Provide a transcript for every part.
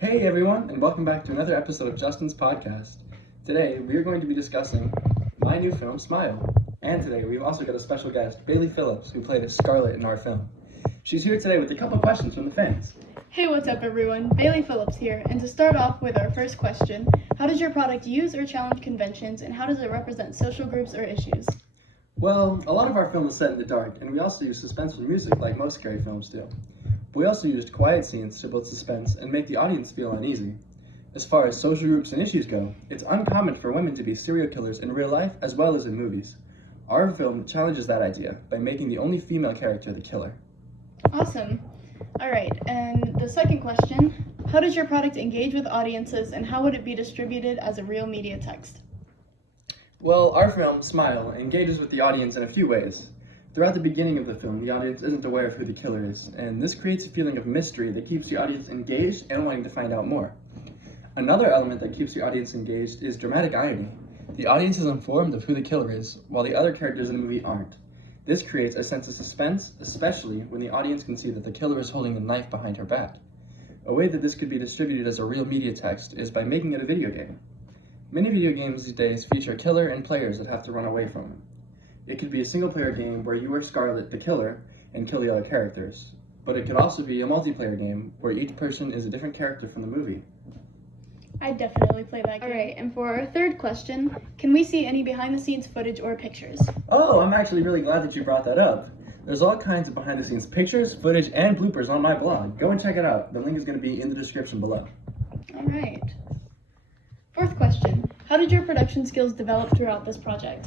Hey everyone, and welcome back to another episode of Justin's podcast. Today we are going to be discussing my new film, Smile. And today we've also got a special guest, Bailey Phillips, who played Scarlett in our film. She's here today with a couple questions from the fans. Hey, what's up everyone? Bailey Phillips here, and to start off with our first question, how does your product use or challenge conventions, and how does it represent social groups or issues? Well, a lot of our film is set in the dark, and we also use suspenseful music like most scary films do. But we also used quiet scenes to build suspense and make the audience feel uneasy. As far as social groups and issues go, it's uncommon for women to be serial killers in real life as well as in movies. Our film challenges that idea by making the only female character the killer. Awesome. Alright, and the second question, how does your product engage with audiences, and how would it be distributed as a real media text? Well, our film, Smile, engages with the audience in a few ways. Throughout the beginning of the film, the audience isn't aware of who the killer is, and this creates a feeling of mystery that keeps the audience engaged and wanting to find out more. Another element that keeps the audience engaged is dramatic irony. The audience is informed of who the killer is, while the other characters in the movie aren't. This creates a sense of suspense, especially when the audience can see that the killer is holding the knife behind her back. A way that this could be distributed as a real media text is by making it a video game. Many video games these days feature a killer and players that have to run away from him. It could be a single-player game where you are Scarlett, the killer, and kill the other characters. But it could also be a multiplayer game where each person is a different character from the movie. I'd definitely play that game. Alright, and for our third question, can we see any behind-the-scenes footage or pictures? Oh, I'm actually really glad that you brought that up. There's all kinds of behind-the-scenes pictures, footage, and bloopers on my blog. Go and check it out. The link is going to be in the description below. Alright. Fourth question, how did your production skills develop throughout this project?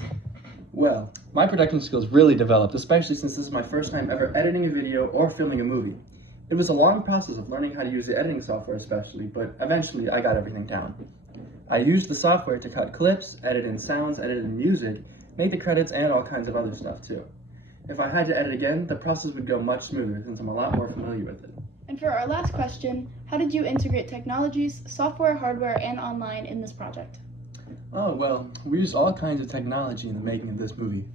Well, my production skills really developed, especially since this is my first time ever editing a video or filming a movie. It was a long process of learning how to use the editing software especially, but eventually I got everything down. I used the software to cut clips, edit in sounds, edit in music, make the credits, and all kinds of other stuff too. If I had to edit again, the process would go much smoother since I'm a lot more familiar with it. And for our last question, how did you integrate technologies, software, hardware, and online in this project? Oh, well, we used all kinds of technology in the making of this movie.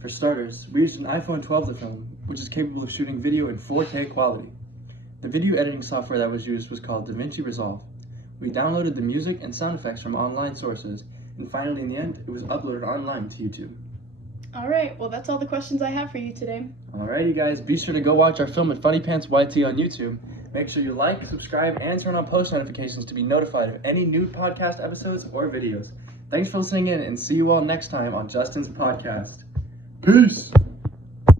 For starters, we used an iPhone 12 to film, which is capable of shooting video in 4K quality. The video editing software that was used was called DaVinci Resolve. We downloaded the music and sound effects from online sources, and finally in the end, it was uploaded online to YouTube. Alright, well that's all the questions I have for you today. Alrighty guys, be sure to go watch our film at Funny Pants YT on YouTube. Make sure you like, subscribe, and turn on post notifications to be notified of any new podcast episodes or videos. Thanks for listening in, and see you all next time on Justin's podcast. Peace!